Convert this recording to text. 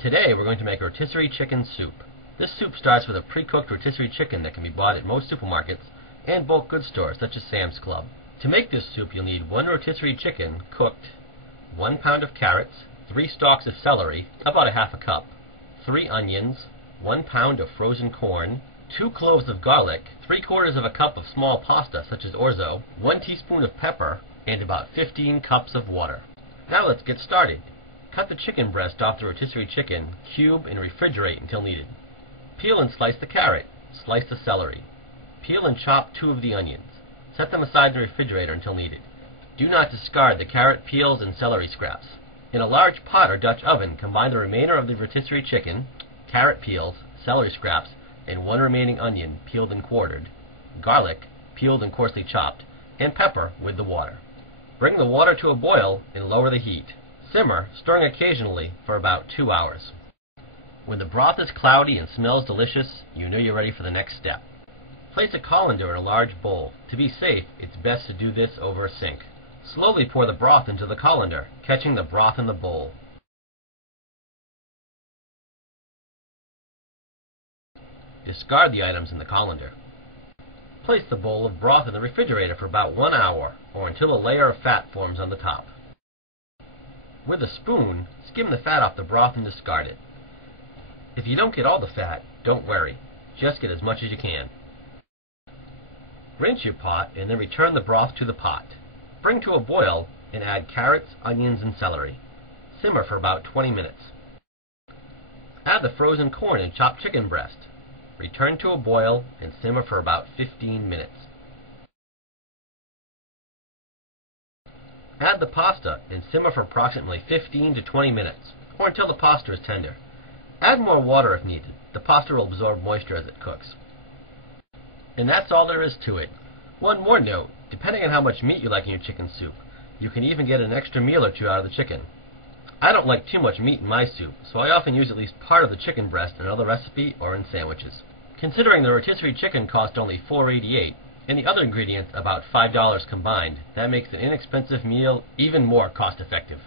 Today we're going to make rotisserie chicken soup. This soup starts with a pre-cooked rotisserie chicken that can be bought at most supermarkets and bulk goods stores such as Sam's Club. To make this soup you'll need 1 rotisserie chicken cooked, 1 pound of carrots, 3 stalks of celery, about a half a cup, 3 onions, 1 pound of frozen corn, 2 cloves of garlic, 3/4 of a cup of small pasta such as orzo, 1 teaspoon of pepper, and about 15 cups of water. Now let's get started. Cut the chicken breast off the rotisserie chicken, cube, and refrigerate until needed. Peel and slice the carrot. Slice the celery. Peel and chop 2 of the onions. Set them aside in the refrigerator until needed. Do not discard the carrot peels and celery scraps. In a large pot or Dutch oven, combine the remainder of the rotisserie chicken, carrot peels, celery scraps, and 1 remaining onion peeled and quartered, garlic peeled and coarsely chopped, and pepper with the water. Bring the water to a boil and lower the heat. Simmer, stirring occasionally, for about 2 hours. When the broth is cloudy and smells delicious, you know you're ready for the next step. Place a colander in a large bowl. To be safe, it's best to do this over a sink. Slowly pour the broth into the colander, catching the broth in the bowl. Discard the items in the colander. Place the bowl of broth in the refrigerator for about 1 hour, or until a layer of fat forms on the top. With a spoon, skim the fat off the broth and discard it. If you don't get all the fat, don't worry. Just get as much as you can. Rinse your pot and then return the broth to the pot. Bring to a boil and add carrots, onions, and celery. Simmer for about 20 minutes. Add the frozen corn and chopped chicken breast. Return to a boil and simmer for about 15 minutes. Add the pasta and simmer for approximately 15 to 20 minutes, or until the pasta is tender. Add more water if needed. The pasta will absorb moisture as it cooks. And that's all there is to it. One more note, depending on how much meat you like in your chicken soup, you can even get an extra meal or 2 out of the chicken. I don't like too much meat in my soup, so I often use at least part of the chicken breast in another recipe or in sandwiches. Considering the rotisserie chicken cost only $4.88, and the other ingredients about $5 combined, that makes an inexpensive meal even more cost-effective.